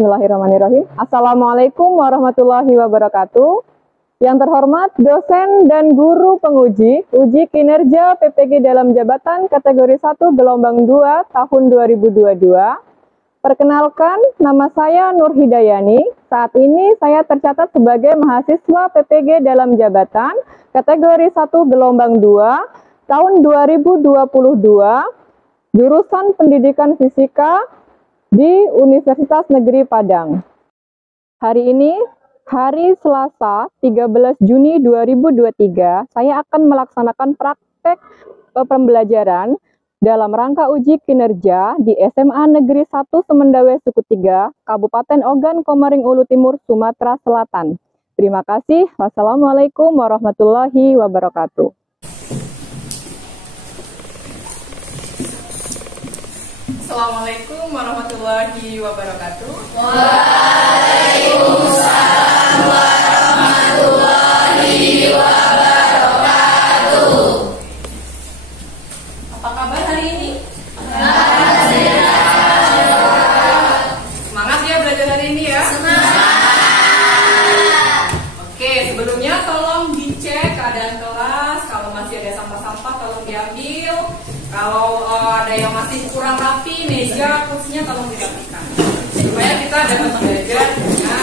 Bismillahirrahmanirrahim. Assalamualaikum warahmatullahi wabarakatuh. Yang terhormat dosen dan guru penguji uji kinerja PPG dalam jabatan kategori 1 gelombang 2 tahun 2022. Perkenalkan, nama saya Nur Hidayani. Saat ini saya tercatat sebagai mahasiswa PPG dalam jabatan kategori 1 gelombang 2 tahun 2022, jurusan Pendidikan Fisika di Universitas Negeri Padang. Hari ini, hari Selasa 13 Juni 2023, saya akan melaksanakan praktek pembelajaran dalam rangka uji kinerja di SMA Negeri 1 Semendawe Suku 3, Kabupaten Ogan Komering Ulu Timur, Sumatera Selatan. Terima kasih. Wassalamualaikum warahmatullahi wabarakatuh. Assalamualaikum warahmatullahi wabarakatuh. Waalaikumsalam warahmatullahi wabarakatuh. Apa kabar hari ini? Semangat ya belajar hari ini ya. Semangat. Oke, sebelumnya tolong dicek keadaan kelas. Kalau masih ada sampah-sampah tolong diambil. Kalau ada yang masih kurang rapi, meja, kursinya tolong dirapikan supaya kita dapat belajar dengan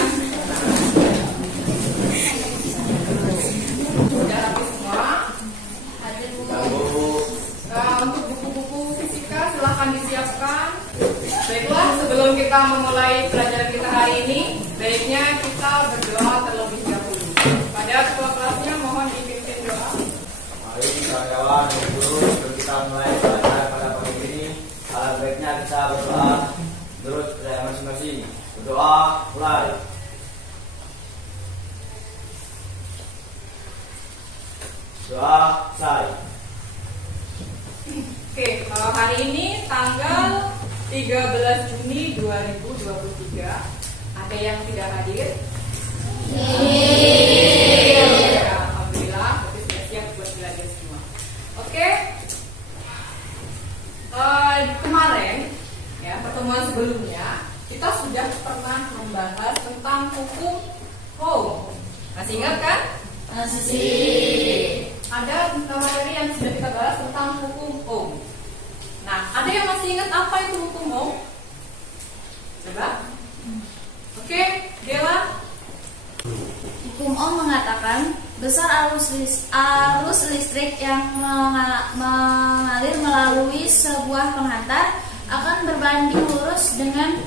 sudah rapi semua. Untuk buku-buku fisika silahkan disiapkan. Baiklah, sebelum kita memulai pelajaran kita hari ini, baiknya kita berdoa terlebih dahulu. Pada ketua kelasnya mohon dipimpin doa. Mari kawan-kawan guru, sebelum kita mulai belajar pada pagi ini, alangkah baiknya kita berdoa terus saya masing-masing. Berdoa mulai. Doa saya. Oke, hari ini tanggal 13 Juni 2023. Ada yang tidak hadir? Ya, alhamdulillah, berarti sudah siap buat belajar semua. Oke. Kemarin, ya, pertemuan sebelumnya kita sudah pernah membahas tentang hukum Ohm. Masih ingat kan? Masih. Ada materi yang sudah kita bahas tentang hukum Ohm. Nah, ada yang masih ingat apa itu hukum Ohm? Coba. Oke, Dela. Hukum Ohm mengatakan besar arus listrik yang mengalir melalui sebuah penghantar akan berbanding lurus dengan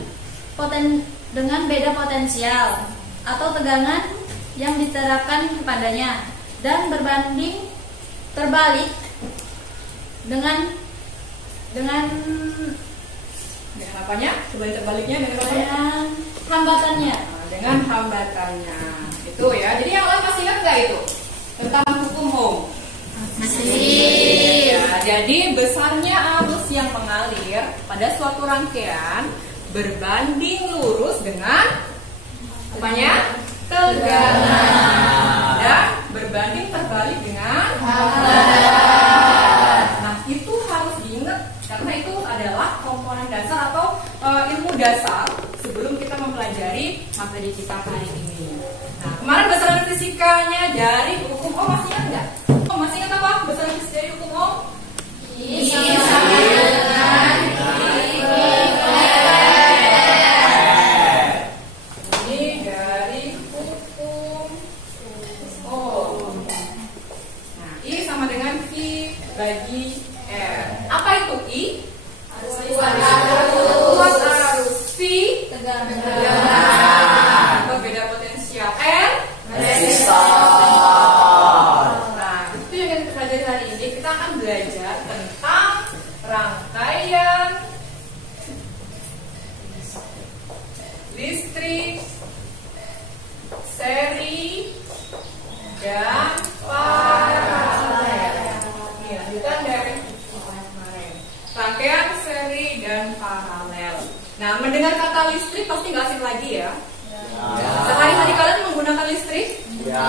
beda potensial atau tegangan yang diterapkan kepadanya, dan berbanding terbalik dengan apanya? Coba terbaliknya dengan apa? dengan hambatannya. Dengan hambatannya. Itu ya. Jadi yang lain masih ingat nggak itu? Tentang hukum Ohm. Masih. Ya, jadi besarnya arus yang mengalir pada suatu rangkaian berbanding lurus dengan apanya? Tegangan. Dan berbanding terbalik dengan hambatan. Nah, itu harus diingat karena itu adalah komponen dasar atau ilmu dasar sebelum kita mempelajari materi kita hari ini. Nah, kemarin besaran fisikanya dari hukum Ohm masih ingat nggak? Masih ingat apa besaran fisika dari hukum Ohm? Ini dari hukum Ohm. Nah, I sama dengan I bagi R. Apa itu I? Kuat arus. V tegangan. Berbeda potensial. R Resistor. Nah, itu yang kita pelajari hari ini. Kita akan belajar tentang rangkaian listrik, seri, dan paralel. Ini lanjutan dari kemarin. Rangkaian, seri, dan paralel. Nah, mendengar kata listrik pasti nggak asing lagi ya. Sehari-hari kalian menggunakan listrik? Ya.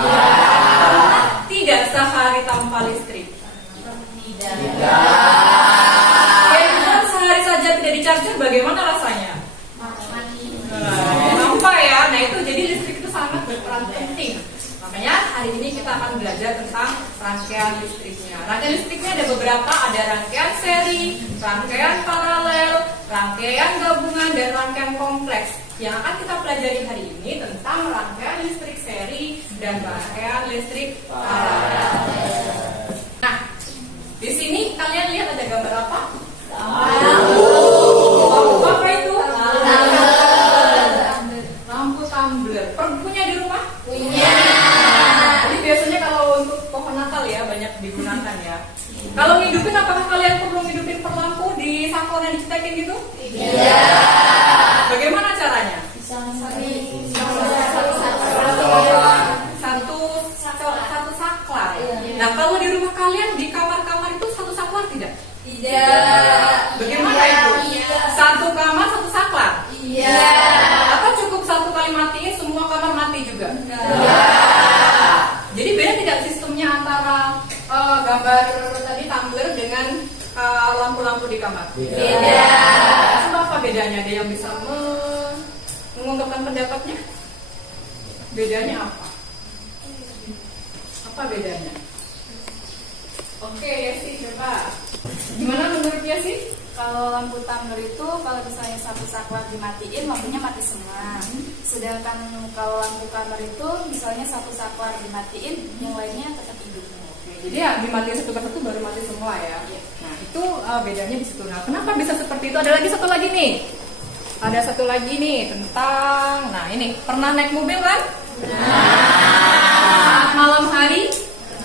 Tidak sehari tanpa listrik. Tidak. Handphone sehari saja tidak di charger, bagaimana rasanya? Mati. Nah, hari ini kita akan belajar tentang rangkaian listriknya. Rangkaian listriknya ada beberapa, ada rangkaian seri, rangkaian paralel, rangkaian gabungan, dan rangkaian kompleks. Yang akan kita pelajari hari ini tentang rangkaian listrik seri dan rangkaian listrik paralel. Nah, di sini kalian lihat ada gambar apa? Lampu apa itu? Lampu tumbler. Punya di rumah? Punya. Jadi biasanya kalau untuk pohon Natal ya banyak digunakan ya. Kalau ngidupin, apakah kalian perlu ngidupin per lampu di saklon yang dicetakin gitu? Iya. Bagaimana caranya? Satu saklar. Nah, kalau di rumah kalian di kamar-kamar itu satu saklar tidak? Tidak. Bagaimana itu? Satu kamar satu saklar? Iya. Atau cukup satu kali matiin semua kamar mati juga? Iya. Jadi beda tidak sistemnya antara gambar tadi tumbler dengan lampu-lampu di kamar? Beda. Apa bedanya? Ada yang bisa mengungkapkan pendapatnya? Bedanya apa? Apa bedanya? Oke, Yesi, coba. Gimana menurutnya sih? Kalau lampu tumbler itu kalau misalnya satu saklar dimatiin lampunya mati semua. Sedangkan kalau lampu kamar itu misalnya satu saklar dimatiin yang lainnya tetap hidup. Jadi ya dimatiin satu persatu baru mati semua ya. Nah itu bedanya di situ. Nah kenapa bisa seperti itu? Ada lagi satu lagi nih. Ada satu lagi nih tentang. Nah ini pernah naik mobil kan? Nah. Malam hari?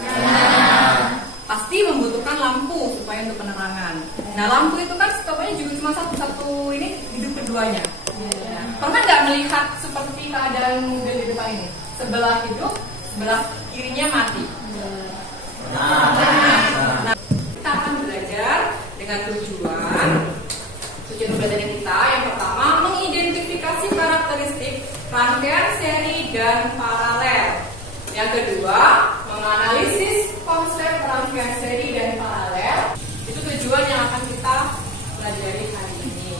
Nah. Pasti membutuhkan lampu supaya untuk penerangan. Nah lampu itu kan setidaknya juga cuma satu ini hidup keduanya. Nah, pernah nggak melihat seperti keadaan mobil di depan ini? Sebelah hidup, sebelah kirinya mati. Nah, kita akan belajar dengan tujuan pembelajaran kita. Yang pertama, mengidentifikasi karakteristik rangkaian seri dan paralel. Yang kedua, menganalisis konsep rangkaian seri dan paralel. Itu tujuan yang akan kita pelajari hari ini.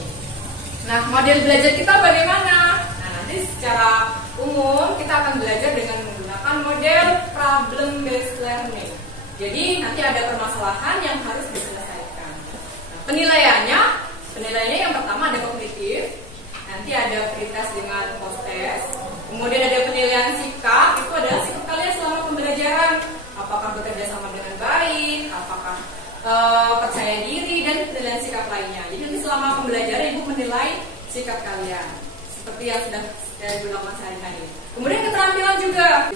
Nah, model belajar kita bagaimana? Nah, nanti secara umum kita akan belajar dengan menggunakan model problem based learning. Jadi nanti ada permasalahan yang harus diselesaikan. Nah, penilaiannya yang pertama ada kognitif, nanti ada pretest dengan post test, kemudian ada penilaian sikap, itu adalah sikap kalian selama pembelajaran, apakah bekerja sama dengan baik, apakah percaya diri, dan penilaian sikap lainnya. Jadi nanti selama pembelajaran ibu menilai sikap kalian seperti yang sudah dilakukan sehari-hari. Kemudian keterampilan juga,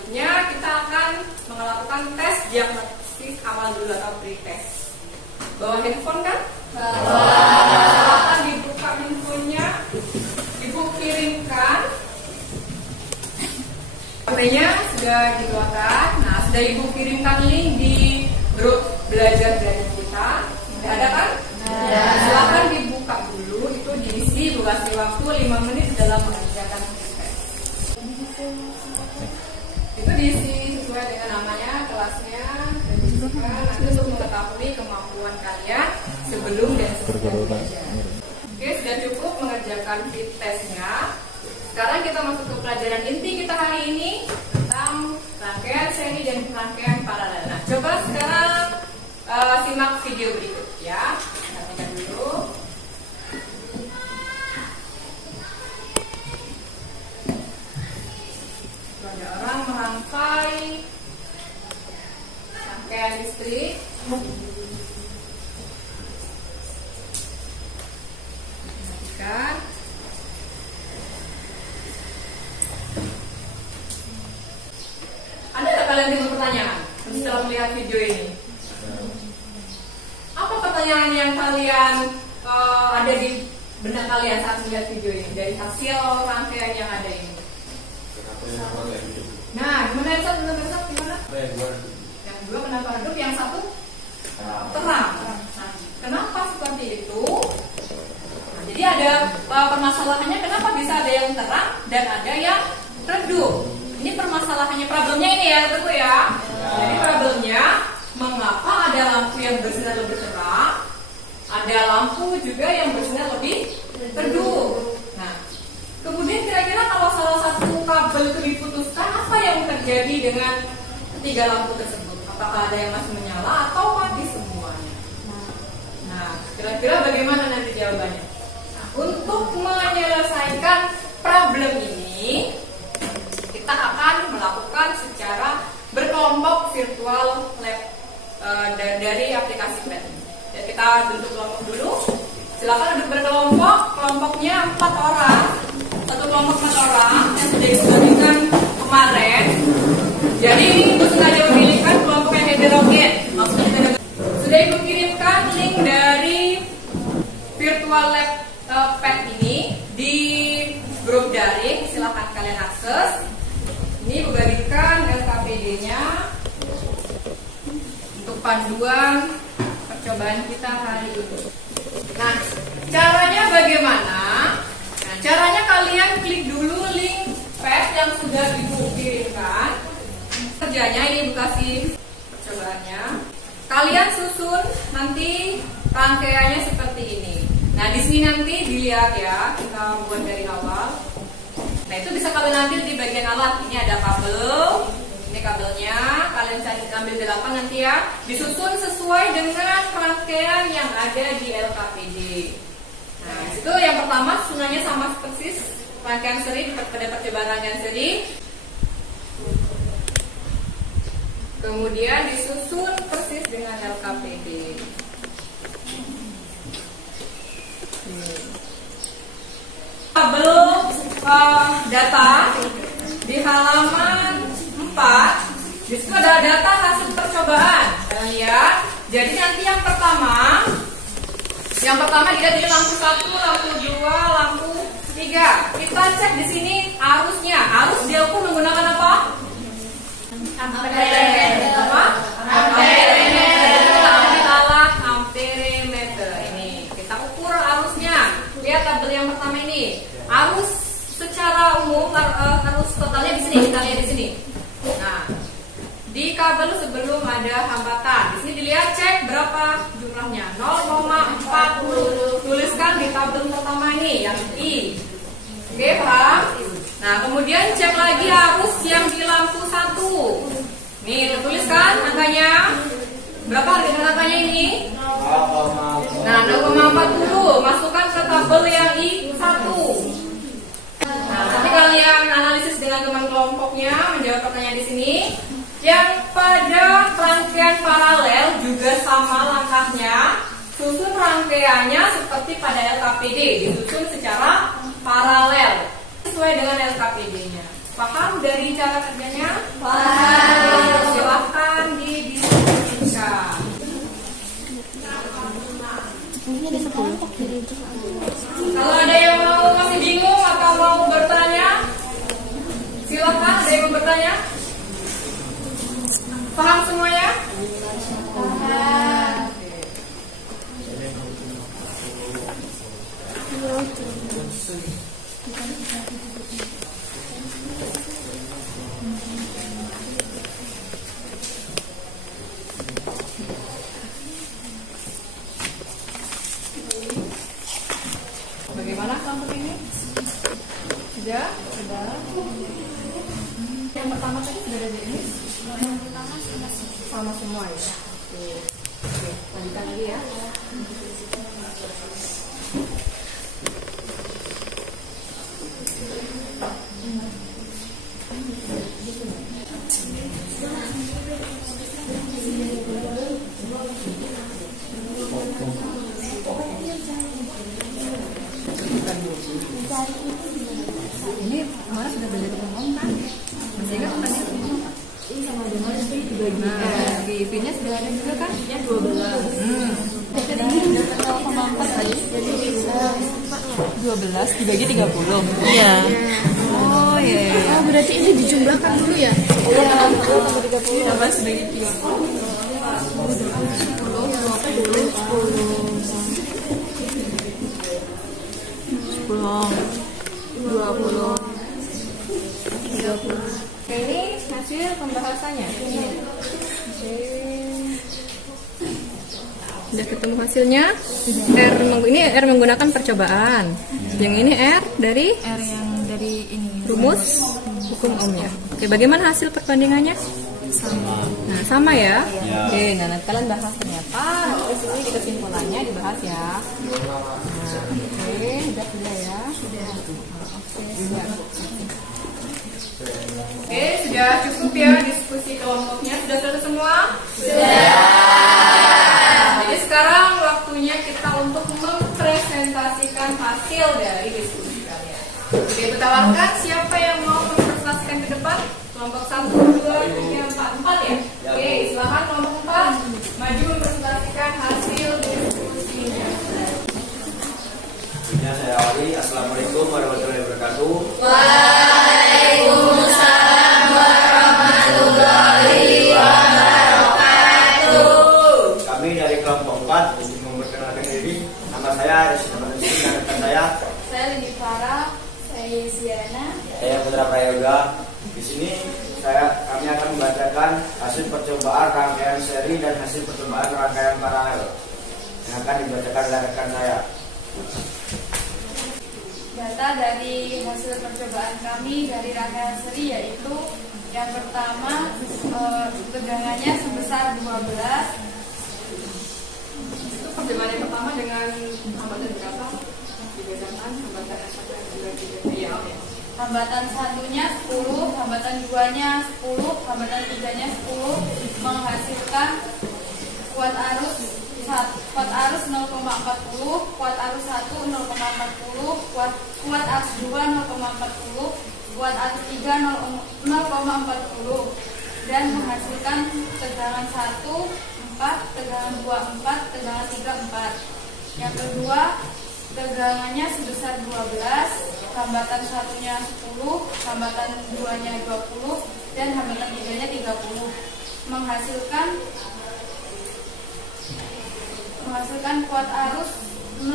kita akan melakukan tes diagnostik awal dulu atau pretest. Bawa handphone kan? Silakan dibuka handphonenya, ibu kirimkan. HP-nya sudah dikeluarkan. Nah, sudah ibu kirimkan link di grup belajar dari kita. Sudah ada kan? Nah, silakan dibuka dulu. Itu diisi, durasi waktu 5 menit dalam mengerjakan tes. Itu diisi sesuai dengan namanya, kelasnya, dan nanti untuk mengetahui kemampuan kalian sebelum dan sesudah belajar. Oke, sudah cukup mengerjakan fit testnya. Sekarang kita masuk ke pelajaran inti kita hari ini tentang rangkaian seri dan rangkaian paralel. Nah, coba sekarang simak video berikut ya. Perhatikan dulu. Ada orang merangkai rangkaian listrik. Perhatikan. Ada nggak kalian timbul pertanyaan setelah melihat video ini? Apa pertanyaan yang kalian ada di benak kalian saat melihat video ini dari hasil rangkaian yang ada ini? Nah, gimana yang satu? Gimana? Yang dua kenapa redup, yang satu terang. Nah, kenapa seperti itu? Nah, jadi ada permasalahannya kenapa bisa ada yang terang dan ada yang redup. Ini permasalahannya, problemnya ini ya, teman ya. Jadi problemnya, mengapa ada lampu yang bersinar lebih terang, ada lampu juga yang bersinar lebih redup. Nah, kemudian kira-kira kalau salah satu kabel itu diputuskan, apa yang terjadi dengan tiga lampu tersebut? Apakah ada yang masih menyala atau mati semuanya? Nah, kira-kira bagaimana nanti jawabannya? Nah, untuk menyelesaikan problem ini, kita akan melakukan secara berkelompok virtual lab dari aplikasi PET. Ya, kita bentuk kelompok dulu. Silakan duduk berkelompok. Kelompoknya 4 orang. Satu kelompok 4 orang yang sudah disebutkan kemarin. Jadi ini Ibu sengaja memilihkan kelompok yang heterogen. Maksudnya sudah Ibu kirimkan link dari virtual lab PET ini di grup daring. Silakan kalian akses. Ini Ibu bagikan LKPD-nya untuk panduan percobaan kita hari ini. Nah, caranya bagaimana? Nah, caranya kalian klik dulu link PET yang sudah Ibu kirimkan. Kerjanya ini Ibu kasih percobaannya. Kalian susun nanti rangkaiannya seperti ini. Nah, di sini nanti dilihat ya, kita buat dari awal. Nah, itu bisa kalian ambil di bagian alat. Ini ada kabel. Ini kabelnya, kalian cari ambil 8 nanti ya. Disusun sesuai dengan rangkaian yang ada di LKPD. Nah, itu yang pertama susunannya sama persis rangkaian seri pada percobaan rangkaian seri. Kemudian disusun persis dengan LKPD. Kabel data di halaman 4, di situ ada data hasil percobaan. Kalian lihat. Jadi nanti yang pertama dilihat ini lampu 1, lampu 2, lampu 3. Kita cek di sini arusnya. Arus diukur menggunakan apa? Amperemeter. Apa? Amperemeter. Kita ambil alat amperemeter ini. Kita ukur arusnya. Lihat tabel yang pertama ini. Arus secara umum, arus totalnya di sini. Kita lihat di sini. Nah, di kabel sebelum ada hambatan. Di sini dilihat cek berapa jumlahnya. 0,40. Tuliskan di tabel pertama ini yang I. Oke, paham? Nah, kemudian cek lagi arus yang di lampu 1. Nih, tuliskan angkanya. Berapa harga angkanya ini? Nah, 0,40. Masukkan ke tabel yang I1. Nah, nanti kalian analisis dengan teman kelompoknya, menjawab pertanyaan di sini. Yang pada rangkaian paralel juga sama langkahnya. Susun rangkaiannya seperti pada LKPD, disusun secara paralel sesuai dengan LKPD-nya. Paham dari cara kerjanya? Paham. Silahkan didiskusikan. Kalau ada yang masih bingung atau mau bertanya, silakan. Ada yang mau bertanya? Paham semuanya? Paham. Bagaimana kelompok ini? Sudah? Sudah. Yang pertama tadi sudah ada ini? Yang pertama sama semua ya. Oke, lanjutkan lagi ya. Ini kemarin sudah belajar ngomong kan? Masih ingat tanya? Sama dengan di V-nya sudah ada juga kan? Ya 12. Jadi sudah kenal pemangkat tadi. Jadi 12 dibagi 30. Iya. Oh iya. Oh berarti ini dijumlahkan dulu ya? Iya. 30 tambah sebagai 30. 20. Ini hasil pembahasannya. Sudah ketemu hasilnya. Ini R menggunakan percobaan. Yang ini R dari R yang dari ini rumus hukum ohmnya. Oke, bagaimana hasil perbandingannya? Nah, sama ya? Ya. Oke, nah nanti kalian bahas ternyata. Terus ini di kesimpulannya dibahas ya. Nah, oke, sudah ya. Oke, siap. Oke, sudah cukup ya diskusi kelompoknya. Sudah selesai semua? Jadi sekarang waktunya kita untuk mempresentasikan hasil dari diskusi kalian. Oke, tawarkan siapa yang mau mempresentasikan ke depan? Kelompok 1, 2, 3, 4, 4 ya? Oke, silakan kelompok 4 maju mempresentasikan hasil diskusinya. Saya awali. Assalamualaikum warahmatullahi wabarakatuh. Waalaikumsalam warahmatullahi wabarakatuh. Kami dari kelompok 4 ingin memperkenalkan diri. Nama saya Rizky dan rekan saya. Saya Lini Farah, saya Yesiana. Saya Putra Prayoga. Di sini kami akan membacakan hasil percobaan rangkaian seri dan hasil percobaan rangkaian paralel yang akan dibacakan oleh rekan saya. Data dari hasil percobaan kami dari rangkaian seri yaitu yang pertama tegangannya sebesar 12. Itu percobaan yang pertama dengan hambatan berapa? Dibedakan hambatan satu dan dua ya. Hambatan satunya 10, hambatan duanya 10, hambatan tiganya 10 menghasilkan kuat arus 0,40, kuat arus 1 0,40, kuat arus 2 0,40, kuat arus 3 0,40 dan menghasilkan tegangan 1 4, tegangan 2 4, tegangan 3 4. Yang kedua, tegangannya sebesar 12, hambatan satunya 10, hambatan duanya 20 dan hambatan tiganya 30 menghasilkan kuat arus 0,2,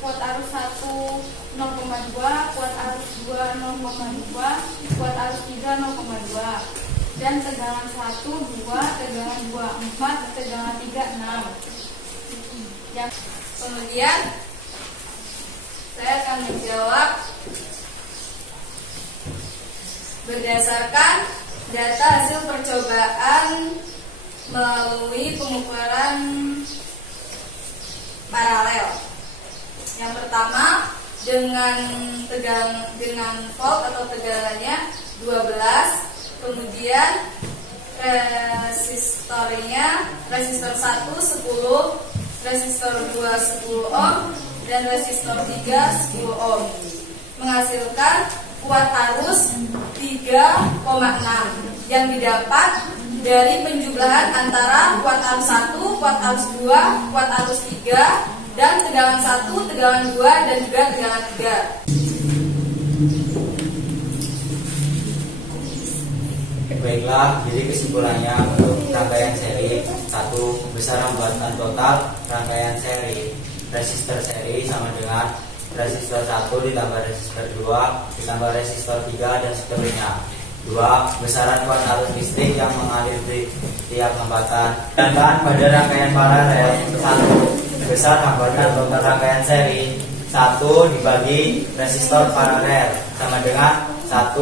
kuat arus 1 0,2, kuat arus 2 0,2, kuat arus 3 0,2 dan tegangan 1 2, tegangan 2 4, tegangan 3 6. Yang kemudian saya akan menjawab berdasarkan data hasil percobaan melalui pengukuran paralel. Yang pertama dengan volt atau tegangannya 12, kemudian resistor 1 10, resistor 2 10 ohm dan resistor 3 10 ohm menghasilkan kuat arus 3,6 yang didapat dari penjumlahan antara kuat arus 1, kuat arus 2, kuat arus 3 dan tegangan 1, tegangan 2 dan juga tegangan 3. Baiklah, jadi kesimpulannya untuk rangkaian seri 1, besar hambatan total rangkaian seri resistor seri sama dengan resistor 1 ditambah resistor 2 ditambah resistor 3 dan seterusnya. 2. Besaran kuat arus listrik yang mengalir di tiap hambatan. Sedangkan pada rangkaian paralel 1, besar hambatan total rangkaian seri 1 dibagi resistor paralel sama dengan 1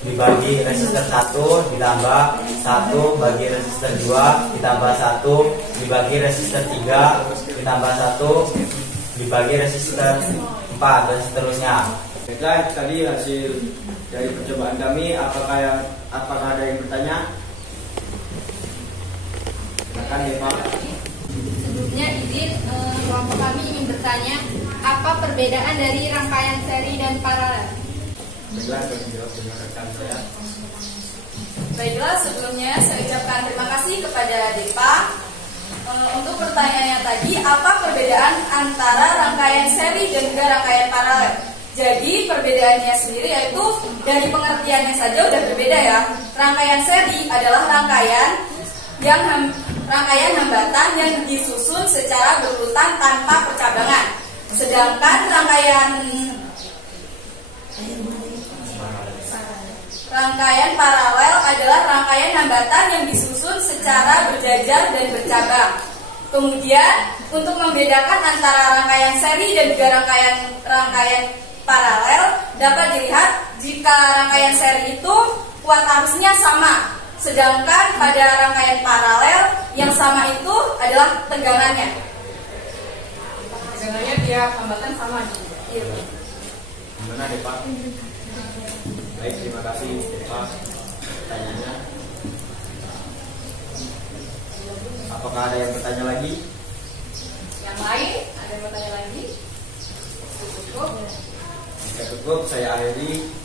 dibagi resistor 1 ditambah 1 bagi resistor 2 ditambah 1 dibagi resistor 3 ditambah 1 dibagi resistor 4 dan seterusnya. Baiklah, tadi hasil dari percobaan kami. Apakah ada yang bertanya? Silakan ya Pak. Sebelumnya izin kelompok kami ingin bertanya, apa perbedaan dari rangkaian seri dan paralel? Baiklah, saya menjawab dengan rekan saya. Baiklah, sebelumnya saya ucapkan terima kasih kepada Depa. Untuk pertanyaannya tadi, apa perbedaan antara rangkaian seri dan juga rangkaian paralel? Jadi perbedaannya sendiri yaitu dari pengertiannya saja udah berbeda ya. Rangkaian seri adalah rangkaian hambatan yang disusun secara berurutan tanpa percabangan. Sedangkan rangkaian paralel adalah rangkaian hambatan yang disusun secara berjajar dan bercabang. Kemudian untuk membedakan antara rangkaian seri dan juga rangkaian paralel dapat dilihat jika rangkaian seri itu kuat arusnya sama. Sedangkan pada rangkaian paralel yang sama itu adalah tegangannya. Tegangannya tiap hambatan sama juga. Iya. Gimana deh Pak? Baik, terima kasih Pak pertanyaannya. Apakah ada yang bertanya lagi? Yang lain ada yang bertanya lagi? Cukup. Jika cukup, saya akhiri.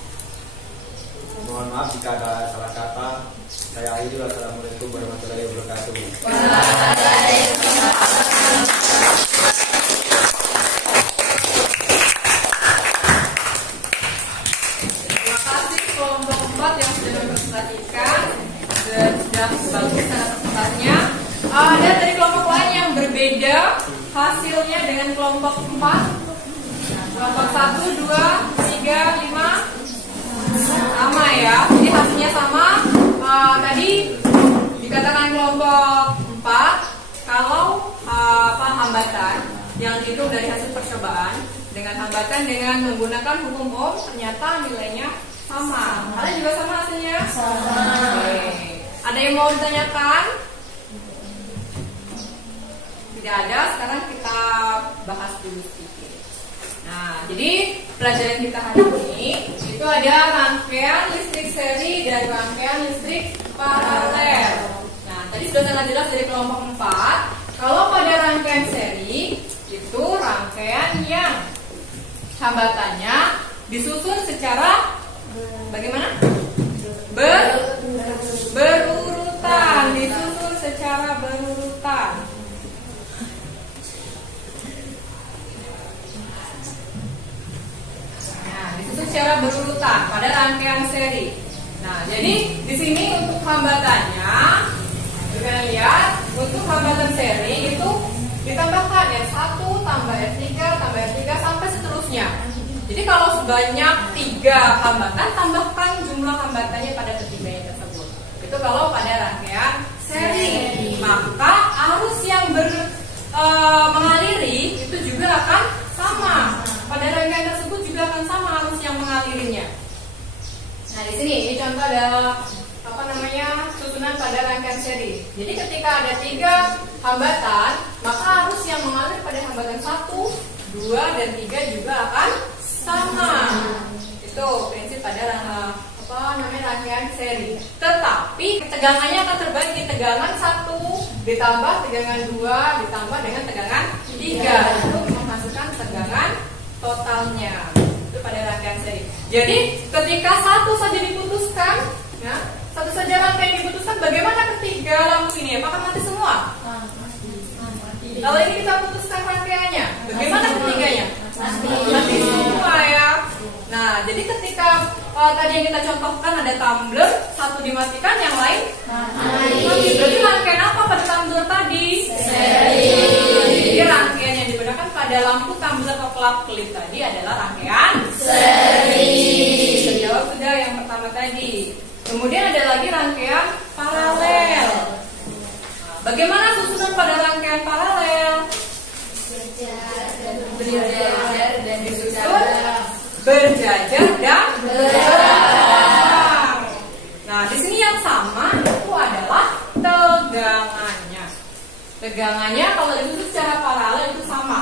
Mohon maaf jika ada salah kata. Saya akhiri. Wassalamualaikum warahmatullahi wabarakatuh. Terima kasih kelompok 4 yang sudah mempresentasikan dan sudah bagus cara presentasinya. Ada dari kelompok lain yang berbeda hasilnya dengan kelompok 4. Nah, kelompok 1, 2, 3, 5 sama ya. Jadi hasilnya sama. Tadi dikatakan kelompok 4 kalau hambatan yang dihitung dari hasil percobaan dengan hambatan dengan menggunakan hukum Ohm ternyata nilainya sama. Kalian juga sama hasilnya? Sama. Oke. Ada yang mau ditanyakan? Tidak ada. Sekarang kita bahas dulu sedikit. Nah, jadi pelajaran kita hari ini itu ada rangkaian listrik seri dan rangkaian listrik paralel. Nah, tadi sudah sangat jelas dari kelompok 4. Kalau pada rangkaian seri itu rangkaian yang hambatannya disusun secara bagaimana? Berurutan, disusun secara berurutan. Nah, disusun secara berurutan pada rangkaian seri. Nah, jadi di sini untuk hambatannya, kita lihat untuk hambatan seri itu ditambahkan R1 tambah R3 tambah R3 sampai seterusnya. Jadi kalau sebanyak 3 hambatan, tambahkan jumlah hambatannya pada ketiganya tersebut. Itu kalau pada rangkaian seri. Maka arus yang mengaliri itu juga akan sama. Pada rangkaian tersebut juga akan sama arus yang mengalirinya. Nah, di sini ini contoh ada susunan pada rangkaian seri. Jadi ketika ada 3 hambatan, maka arus yang mengalir pada hambatan 1, 2, dan 3 juga akan sama. Itu prinsip pada rangkaian seri. Tetapi tegangannya akan terbagi, tegangan 1 ditambah tegangan 2 ditambah dengan tegangan 3 untuk menghasilkan tegangan totalnya. Itu pada rangkaian seri. Jadi ketika satu saja diputuskan, ya, satu saja rangkaian diputuskan, bagaimana ketiga lampu ini? Apakah mati semua? Kalau ini kita putuskan rangkaiannya, bagaimana ketiganya? Mati semua ya. Nah, jadi ketika tadi yang kita contohkan ada tumbler, satu dimatikan, yang lain mati. Berarti rangkaian apa pada tumbler tadi? Seri. Jadi rangkaian yang digunakan pada lampu tumbler atau kelap-kelip tadi adalah rangkaian seri. Terjawab sudah yang pertama tadi. Kemudian ada lagi rangkaian paralel. Bagaimana susunan pada rangkaian paralel? Berjajar dan disusun berjajar dan berjajar. Nah, di sini yang sama itu adalah tegangannya. Tegangannya kalau disusun secara paralel itu sama.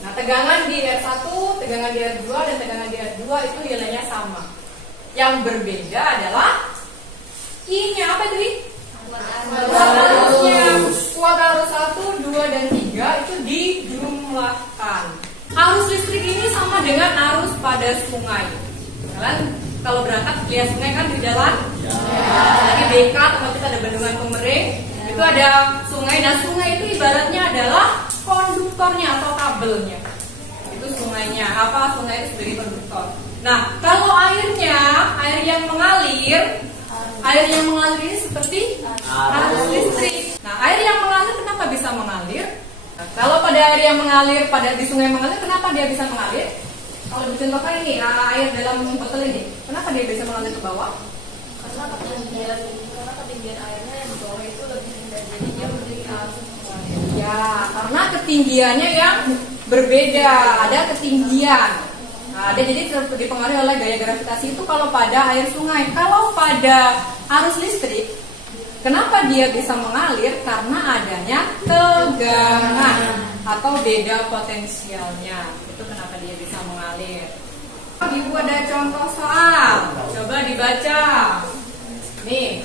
Nah, tegangan di R1, tegangan di R2, dan tegangan di R2 itu nilainya sama. Yang berbeda adalah I-nya apa tadi? Kuat arusnya. Kuat arus 1, 2, dan 3 itu dijumlahkan. Arus listrik ini sama dengan arus pada sungai. Kalian kalau berangkat lihat sungai kan di jalan? Ya. Lagi BK tempat kita ada bendungan Pemering, itu ada sungai. Nah, sungai itu ibaratnya adalah konduktornya atau kabelnya. Itu sungainya. Apa? Sungai itu sebagai konduktor. Nah, kalau airnya, air yang mengalir ini seperti arus listrik. Nah, air yang mengalir kenapa bisa mengalir? Nah, kalau pada air yang mengalir, di sungai mengalir, kenapa dia bisa mengalir? Kalau dicontohkan ini, air dalam botol ini, kenapa dia bisa mengalir ke bawah? Karena ketinggian airnya yang di bawah itu lebih rendah, jadi dia memiliki arus mengalir. Ya, karena ketinggiannya yang berbeda, ada ketinggian. Nah, Nah, dia jadi dipengaruhi oleh gaya gravitasi itu kalau pada air sungai. Kalau pada arus listrik, kenapa dia bisa mengalir? Karena adanya tegangan atau beda potensialnya. Itu kenapa dia bisa mengalir. Ibu ada contoh soal. Coba dibaca. Nih.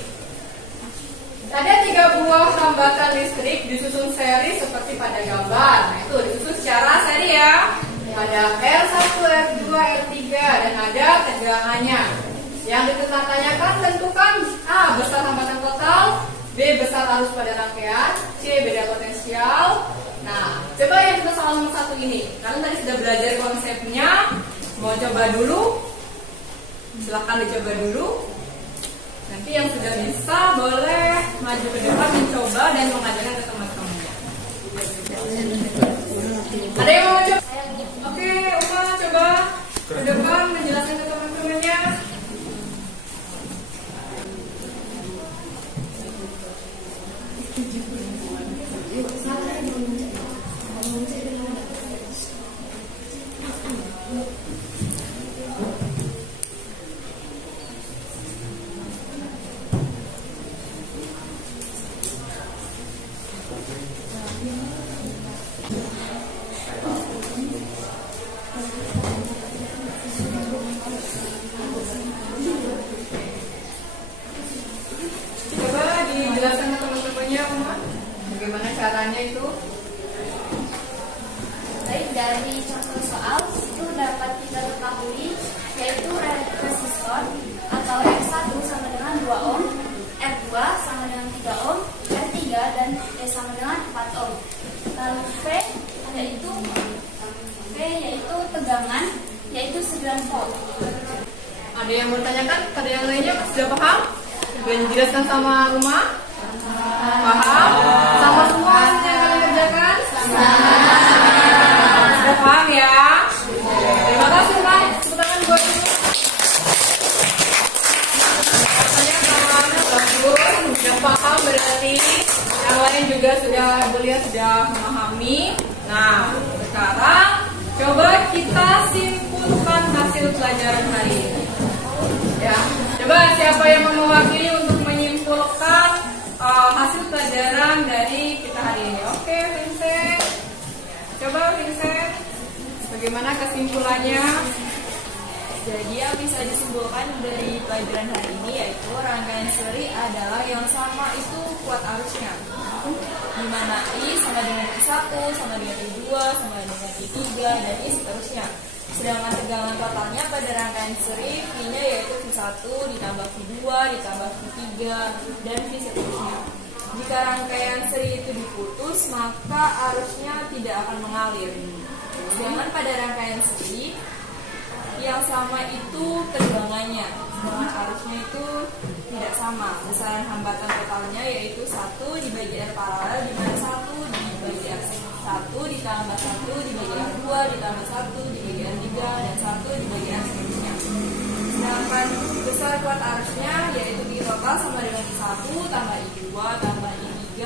Ada 3 buah hambatan listrik disusun seri seperti pada gambar. Nah, itu disusun secara seri ya. Ada R1, R2, R3 dan ada tegangannya. Yang ditanyakan tentukan A besar hambatan total, B besar arus pada rangkaian, C beda potensial. Nah, coba yang kita soal nomor 1 ini. Kalian tadi sudah belajar konsepnya. Mau coba dulu? Silahkan dicoba dulu. Nanti yang sudah bisa boleh maju ke depan mencoba dan mengajarkan ke teman-temannya. Ada yang mau coba? Oke, Uma coba ke depan menjelaskan ke teman-temannya. Bagaimana caranya itu? Baik, dari contoh soal itu dapat kita ketahui yaitu resistor atau R1 sama dengan 2 ohm, R2 sama dengan 3 ohm, R3 dan sama dengan 4 ohm. Lalu V yaitu tegangan yaitu 9 volt. Ada yang mau tanyakan? Ada yang lainnya sudah paham? Sudah dijelaskan sama Uma? Paham? Sama semua yang kalian kerjakan? Sudah paham ya? Terima kasih Pak. Tepuk tangan buat ibu. Rasanya kawannya bagus, sudah paham berarti. Yang lain juga sudah kuliah sudah memahami. Nah, sekarang coba kita simpulkan hasil pelajaran hari ini. Ya, coba siapa yang mau mewakili untuk menyimpulkan hasil pelajaran dari kita hari ini? Oke, Vincent. Coba Vincent, bagaimana kesimpulannya? Jadi yang bisa disimpulkan dari pelajaran hari ini yaitu rangkaian seri adalah yang sama itu kuat arusnya, di mana I sama dengan I1, sama dengan I2, sama dengan I3, dan I seterusnya. Sedangkan tegangan totalnya pada rangkaian seri V-nya yaitu V1 ditambah V2 ditambah V3 dan V seterusnya. Jika rangkaian seri itu diputus, maka arusnya tidak akan mengalir. Sedangkan pada rangkaian seri yang sama itu tegangannya, sedangkan arusnya itu tidak sama. Besaran hambatan totalnya yaitu 1 dibagi R paralel, di mana 1 dibagi R1 ditambah 1 dibagi R2 ditambah 1 dibagi R3 dan 1 dibagi R seterusnya. Sedangkan besar kuat arusnya yaitu I total sama dengan I1 tambah I2 tambah I3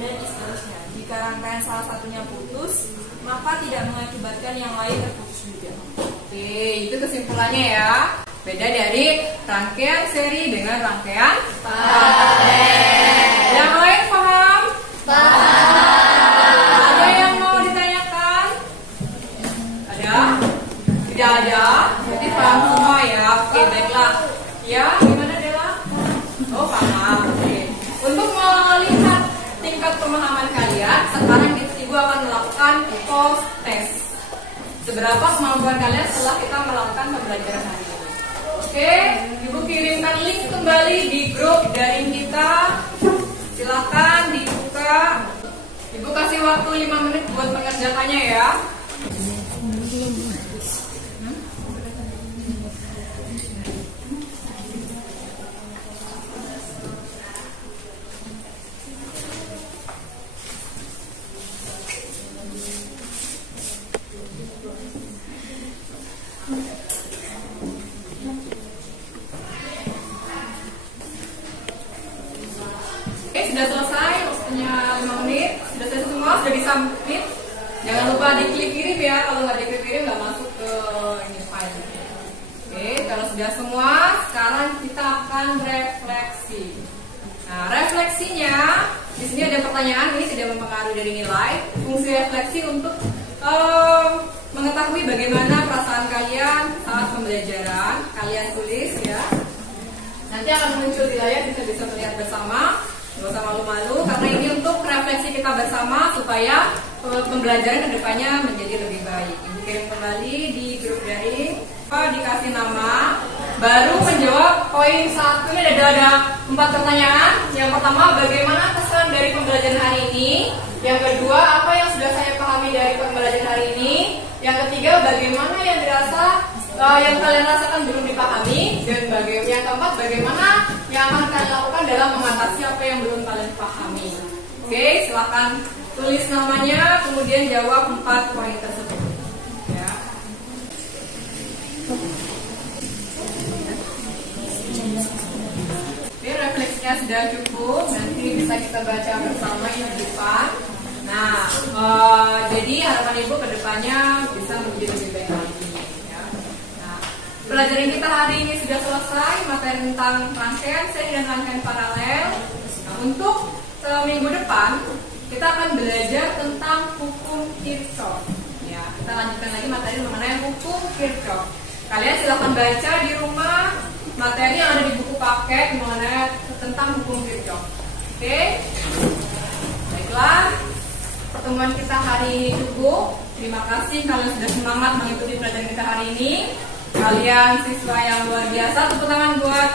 dan I seterusnya. Jika rangkaian salah satunya putus, maka tidak mengakibatkan yang lain terputus juga. Oke, itu kesimpulannya ya. Beda dari rangkaian seri dengan rangkaian paralel. Yang lain paham? Paham. Ada yang mau ditanyakan? Ada? Tidak ada? Berarti paham semua ya. Oke, baiklah. Ya, gimana Dela? Oh, paham. Oke. Untuk melihat tingkat pemahaman kalian, sekarang Ibu akan melakukan post test. Seberapa kemampuan kalian setelah kita melakukan pembelajaran hari ini? Oke, Ibu kirimkan link kembali di grup daring kita. Silakan dibuka. Ibu kasih waktu 5 menit buat mengerjakannya ya. Sudah selesai, waktunya 5 menit. Sudah selesai semua, sudah disubmit. Jangan lupa diklik kirim ya. Kalau nggak diklik kirim nggak masuk ke ini file. kalau sudah semua, sekarang kita akan refleksi. Nah, refleksinya di sini ada pertanyaan, ini tidak mempengaruhi dari nilai. Fungsi refleksi untuk mengetahui bagaimana perasaan kalian saat pembelajaran. Kalian tulis ya. Nanti akan muncul di layar, kita bisa melihat bersama. Gak usah malu-malu, karena ini untuk refleksi kita bersama supaya pembelajaran kedepannya menjadi lebih baik. Ibu kirim kembali di grup daring. Dikasih nama, baru menjawab poin 1. Ini ada 4 pertanyaan. Yang pertama, bagaimana kesan dari pembelajaran hari ini? Yang kedua, apa yang sudah saya pahami dari pembelajaran hari ini? Yang ketiga, bagaimana yang dirasa yang kalian rasakan belum dipahami? Dan yang keempat, bagaimana yang akan kalian lakukan dalam mengatasi apa yang belum kalian pahami? Oke, silahkan tulis namanya, kemudian jawab 4 poin tersebut. Ya. Oke, refleksinya sudah cukup. Nanti bisa kita baca bersama yang di depan. Nah, jadi harapan ibu kedepannya bisa menjadi lebih baik lagi. Ya. Nah, pelajaran kita hari ini sudah selesai, materi tentang rangkaian seri dan rangkaian paralel. Nah, untuk minggu depan kita akan belajar tentang hukum Kirchhoff. Ya, kita lanjutkan lagi materi mengenai hukum Kirchhoff. Kalian silahkan baca di rumah materi yang ada di buku paket mengenai tentang hukum Kirchhoff. Oke? Baiklah, pertemuan kita hari ini cukup. Terima kasih kalian sudah semangat mengikuti pelajaran kita hari ini. Kalian siswa yang luar biasa. Tepuk tangan buat